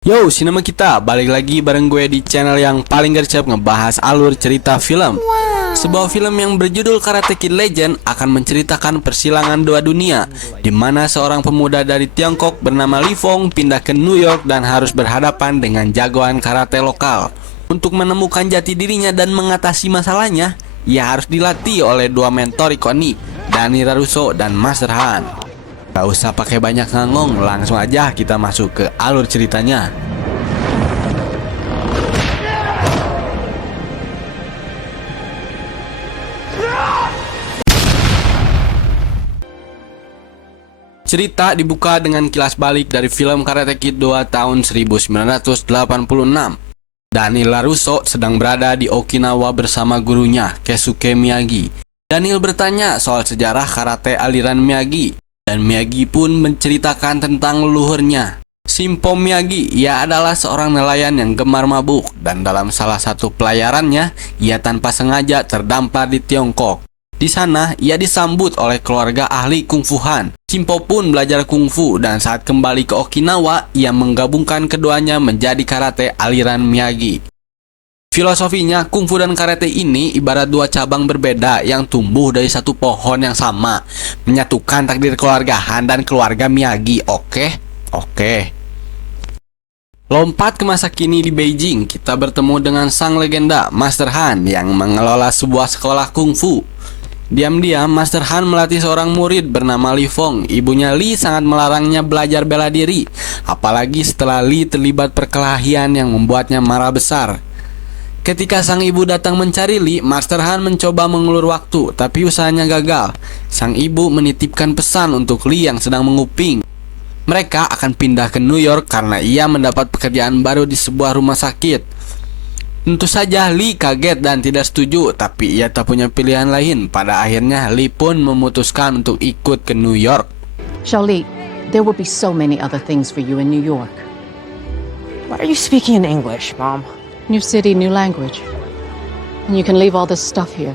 Yo, sinema kita balik lagi bareng gue di channel yang paling gercep ngebahas alur cerita film. Sebuah film yang berjudul Karate Kid Legend akan menceritakan persilangan dua dunia, di mana seorang pemuda dari Tiongkok bernama Li Fong pindah ke New York dan harus berhadapan dengan jagoan karate lokal. Untuk menemukan jati dirinya dan mengatasi masalahnya, ia harus dilatih oleh dua mentor ikonik, Danny LaRusso dan Master Han. Gak usah pakai banyak ngangong, langsung aja kita masuk ke alur ceritanya. Cerita dibuka dengan kilas balik dari film Karate Kid 2 tahun 1986. Danny LaRusso sedang berada di Okinawa bersama gurunya, Keisuke Miyagi. Daniel bertanya soal sejarah karate aliran Miyagi, dan Miyagi pun menceritakan tentang leluhurnya. Simpo Miyagi, ia adalah seorang nelayan yang gemar mabuk, dan dalam salah satu pelayarannya, ia tanpa sengaja terdampar di Tiongkok. Di sana, ia disambut oleh keluarga ahli kungfu Han. Simpo pun belajar kungfu, dan saat kembali ke Okinawa, ia menggabungkan keduanya menjadi karate aliran Miyagi. Filosofinya, kungfu dan karate ini ibarat dua cabang berbeda yang tumbuh dari satu pohon yang sama, menyatukan takdir keluarga Han dan keluarga Miyagi. Oke. Lompat ke masa kini di Beijing, kita bertemu dengan sang legenda Master Han yang mengelola sebuah sekolah kungfu. Diam-diam, Master Han melatih seorang murid bernama Li Fong. Ibunya Li sangat melarangnya belajar bela diri, apalagi setelah Li terlibat perkelahian yang membuatnya marah besar. Ketika sang ibu datang mencari Li, Master Han mencoba mengulur waktu, tapi usahanya gagal. Sang ibu menitipkan pesan untuk Li yang sedang menguping. Mereka akan pindah ke New York karena ia mendapat pekerjaan baru di sebuah rumah sakit. Tentu saja Li kaget dan tidak setuju, tapi ia tak punya pilihan lain. Pada akhirnya Li pun memutuskan untuk ikut ke New York. Xiaoli, there will be so many other things for you in New York. Why are you speaking in English, Mom? New city, new language. And you can leave all this stuff here.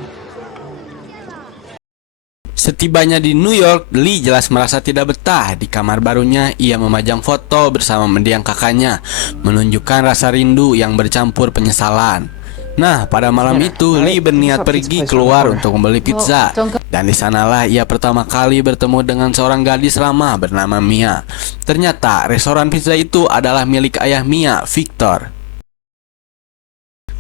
Setibanya di New York, Li jelas merasa tidak betah. Di kamar barunya, ia memajang foto bersama mendiang kakaknya, menunjukkan rasa rindu yang bercampur penyesalan. Nah, pada malam itu, Li berniat pergi keluar untuk membeli pizza. Dan di sanalah ia pertama kali bertemu dengan seorang gadis ramah bernama Mia. Ternyata, restoran pizza itu adalah milik ayah Mia, Victor.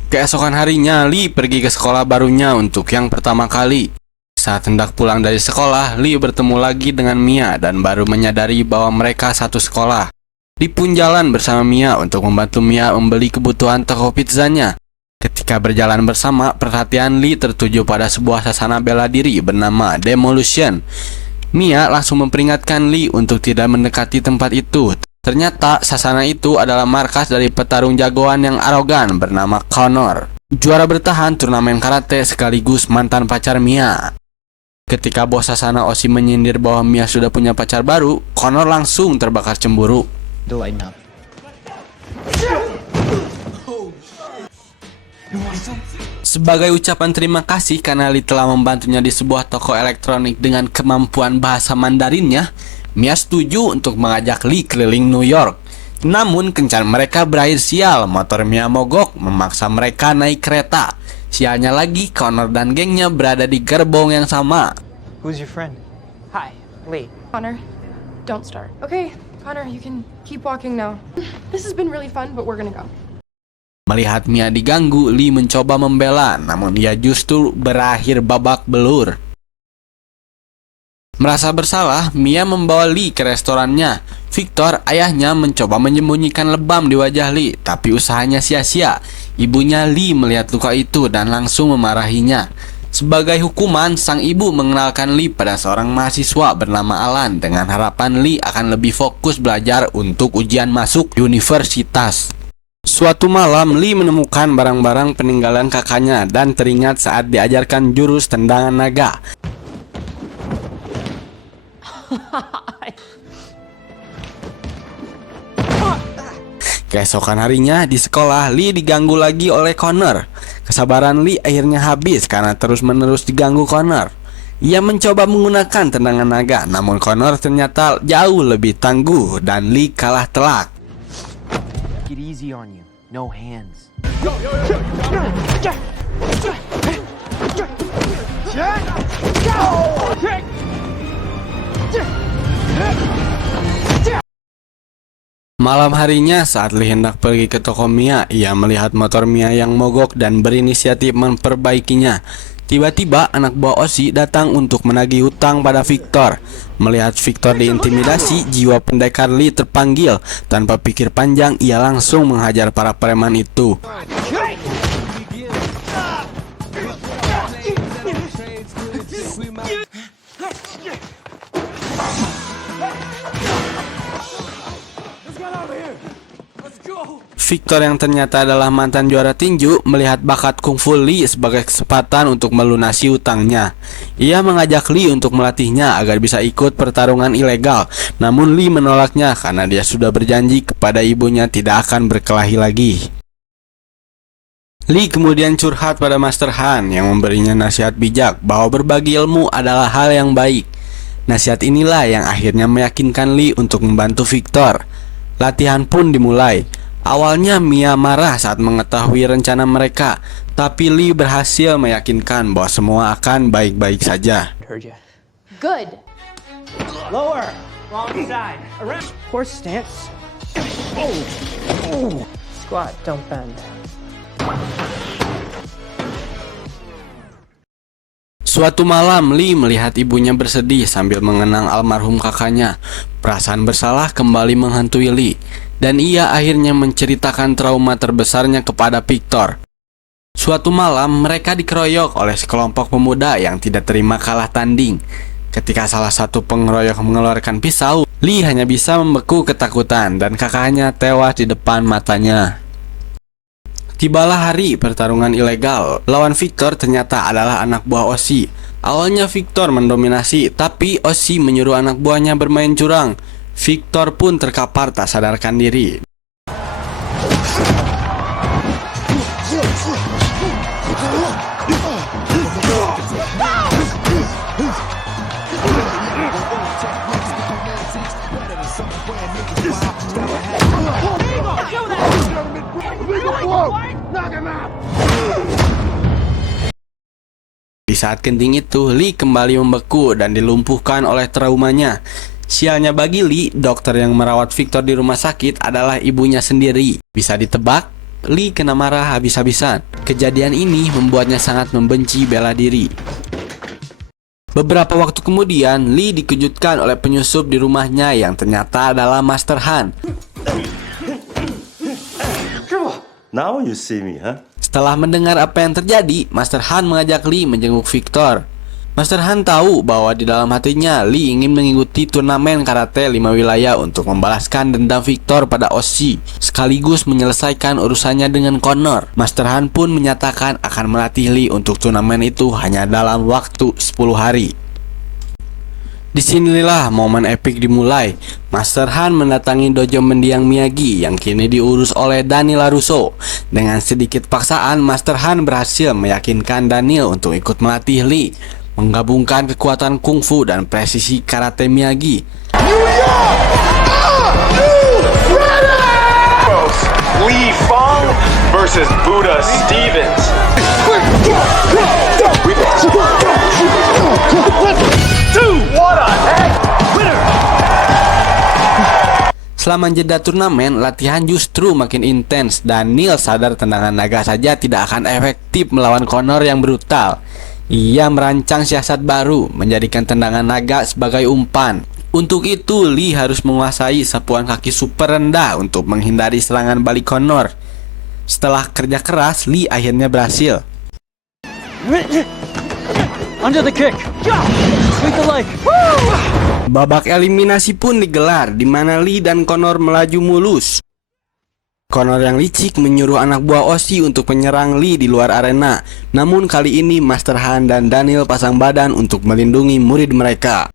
Keesokan harinya, Li pergi ke sekolah barunya untuk yang pertama kali. Saat hendak pulang dari sekolah, Li bertemu lagi dengan Mia dan baru menyadari bahwa mereka satu sekolah. Li pun jalan bersama Mia untuk membantu Mia membeli kebutuhan toko pizzanya. Ketika berjalan bersama, perhatian Li tertuju pada sebuah sasana bela diri bernama Demolition. Mia langsung memperingatkan Li untuk tidak mendekati tempat itu. Ternyata sasana itu adalah markas dari petarung jagoan yang arogan bernama Connor, juara bertahan turnamen karate sekaligus mantan pacar Mia. Ketika bos sasana Oshi menyindir bahwa Mia sudah punya pacar baru, Connor langsung terbakar cemburu. Sebagai ucapan terima kasih karena Li telah membantunya di sebuah toko elektronik dengan kemampuan bahasa Mandarinnya, Mia setuju untuk mengajak Li keliling New York. Namun kencan mereka berakhir sial. Motor Mia mogok memaksa mereka naik kereta. Sialnya lagi, Connor dan gengnya berada di gerbong yang sama. Who's your friend? Hi, Lee. Connor, don't start. Okay, Connor, you can keep walking now. This has been really fun, but we're gonna go. Melihat Mia diganggu, Li mencoba membela, namun ia justru berakhir babak belur. Merasa bersalah, Mia membawa Li ke restorannya. Victor, ayahnya, mencoba menyembunyikan lebam di wajah Li, tapi usahanya sia-sia. Ibunya Li melihat luka itu dan langsung memarahinya. Sebagai hukuman, sang ibu mengenalkan Li pada seorang mahasiswa bernama Alan dengan harapan Li akan lebih fokus belajar untuk ujian masuk universitas. Suatu malam, Li menemukan barang-barang peninggalan kakaknya dan teringat saat diajarkan jurus tendangan naga. Keesokan harinya di sekolah, Li diganggu lagi oleh Connor. Kesabaran Li akhirnya habis karena terus-menerus diganggu Connor. Ia mencoba menggunakan tendangan naga, namun Connor ternyata jauh lebih tangguh dan Li kalah telak. Get easy on you. No hands. Malam harinya saat Lee hendak pergi ke toko Mia, ia melihat motor Mia yang mogok dan berinisiatif memperbaikinya. Tiba-tiba anak buah Ozzy datang untuk menagih hutang pada Victor. Melihat Victor diintimidasi, jiwa pendekar Lee terpanggil. Tanpa pikir panjang, ia langsung menghajar para preman itu. Victor yang ternyata adalah mantan juara tinju melihat bakat kungfu Lee sebagai kesempatan untuk melunasi hutangnya. Ia mengajak Lee untuk melatihnya agar bisa ikut pertarungan ilegal. Namun Lee menolaknya karena dia sudah berjanji kepada ibunya tidak akan berkelahi lagi. Lee kemudian curhat pada Master Han yang memberinya nasihat bijak bahwa berbagi ilmu adalah hal yang baik. Nasihat inilah yang akhirnya meyakinkan Lee untuk membantu Victor. Latihan pun dimulai. Awalnya Mia marah saat mengetahui rencana mereka, tapi Lee berhasil meyakinkan bahwa semua akan baik-baik saja. Heard ya. Good. Lower. Wrong side. Around. Horse stance. Squat. Don't bend. Suatu malam, Lee melihat ibunya bersedih sambil mengenang almarhum kakaknya. Perasaan bersalah kembali menghantui Lee, dan ia akhirnya menceritakan trauma terbesarnya kepada Victor. Suatu malam, mereka dikeroyok oleh sekelompok pemuda yang tidak terima kalah tanding. Ketika salah satu pengeroyok mengeluarkan pisau, Lee hanya bisa membeku ketakutan dan kakaknya tewas di depan matanya. Tibalah hari pertarungan ilegal. Lawan Victor ternyata adalah anak buah Ozzy. Awalnya Victor mendominasi, tapi Ozzy menyuruh anak buahnya bermain curang. Victor pun terkapar tak sadarkan diri. Di saat genting itu, Lee kembali membeku dan dilumpuhkan oleh traumanya. Sialnya bagi Lee, dokter yang merawat Victor di rumah sakit adalah ibunya sendiri. Bisa ditebak, Lee kena marah habis-habisan. Kejadian ini membuatnya sangat membenci bela diri. Beberapa waktu kemudian, Lee dikejutkan oleh penyusup di rumahnya yang ternyata adalah Master Han. Now you see me, huh? Setelah mendengar apa yang terjadi, Master Han mengajak Lee menjenguk Victor. Master Han tahu bahwa di dalam hatinya Lee ingin mengikuti turnamen karate 5 wilayah untuk membalaskan dendam Victor pada Ozzy, sekaligus menyelesaikan urusannya dengan Connor. Master Han pun menyatakan akan melatih Lee untuk turnamen itu hanya dalam waktu 10 hari. Disinilah momen epik dimulai. Master Han mendatangi dojo mendiang Miyagi yang kini diurus oleh Daniel LaRusso. Dengan sedikit paksaan, Master Han berhasil meyakinkan Daniel untuk ikut melatih Lee, menggabungkan kekuatan kungfu dan presisi karate Miyagi. Lee Fong versus Buddha Stevens. What a heck! Selama jeda turnamen, latihan justru makin intens. Daniel sadar tendangan naga saja tidak akan efektif melawan Connor yang brutal. Ia merancang siasat baru, menjadikan tendangan naga sebagai umpan. Untuk itu, Lee harus menguasai sapuan kaki super rendah untuk menghindari serangan balik Connor. Setelah kerja keras, Lee akhirnya berhasil. Under the kick. Sweep the leg. Babak eliminasi pun digelar, di mana Lee dan Connor melaju mulus. Connor yang licik menyuruh anak buah Ozzy untuk menyerang Lee di luar arena. Namun kali ini Master Han dan Daniel pasang badan untuk melindungi murid mereka.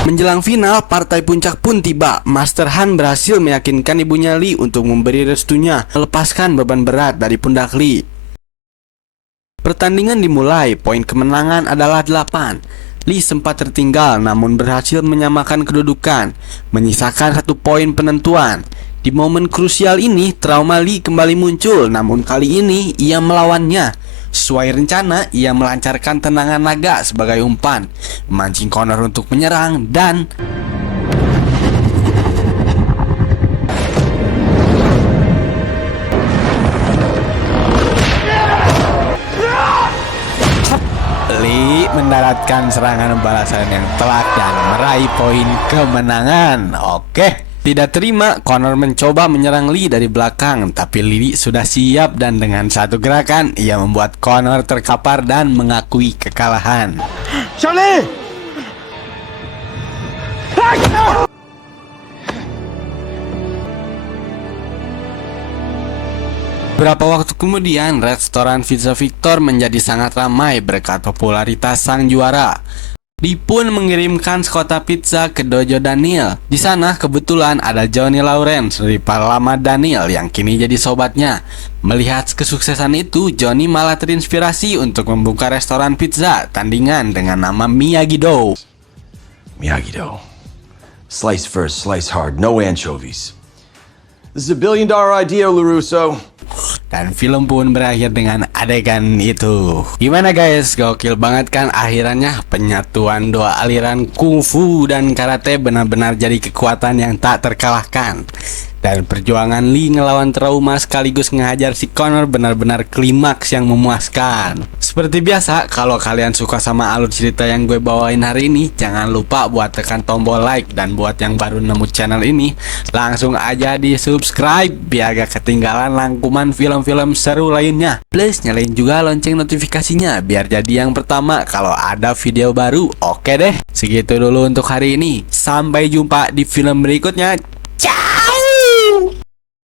Menjelang final, partai puncak pun tiba. Master Han berhasil meyakinkan ibunya Lee untuk memberi restunya, melepaskan beban berat dari pundak Lee. Pertandingan dimulai, poin kemenangan adalah 8. Lee sempat tertinggal namun berhasil menyamakan kedudukan, menyisakan 1 poin penentuan. Di momen krusial ini, trauma Lee kembali muncul, namun kali ini ia melawannya. Sesuai rencana, ia melancarkan tendangan naga sebagai umpan, memancing Conor untuk menyerang dan Lee mendaratkan serangan balasan yang telak dan meraih poin kemenangan. Oke. Tidak terima, Conor mencoba menyerang Lee dari belakang, tapi Lee sudah siap dan dengan satu gerakan ia membuat Conor terkapar dan mengakui kekalahan. Beberapa waktu kemudian, restoran Pizza Victor menjadi sangat ramai berkat popularitas sang juara. Lee pun mengirimkan sekota pizza ke dojo Daniel. Di sana kebetulan ada Johnny Lawrence, rival lama Daniel yang kini jadi sobatnya. Melihat kesuksesan itu, Johnny malah terinspirasi untuk membuka restoran pizza tandingan dengan nama Miyagi-Do. Miyagi-Do. Slice first, slice hard, no anchovies. This is a $1 billion idea, LaRusso. Dan film pun berakhir dengan adegan itu. Gimana guys? Gokil banget kan akhirannya? Penyatuan dua aliran kungfu dan karate benar-benar jadi kekuatan yang tak terkalahkan. Dan perjuangan Lee ngelawan trauma sekaligus ngehajar si Conor benar-benar klimaks yang memuaskan. Seperti biasa, kalau kalian suka sama alur cerita yang gue bawain hari ini, jangan lupa buat tekan tombol like. Dan buat yang baru nemu channel ini, langsung aja di subscribe biar gak ketinggalan rangkuman film-film seru lainnya. Plus nyalain juga lonceng notifikasinya biar jadi yang pertama kalau ada video baru. Oke deh, segitu dulu untuk hari ini. Sampai jumpa di film berikutnya.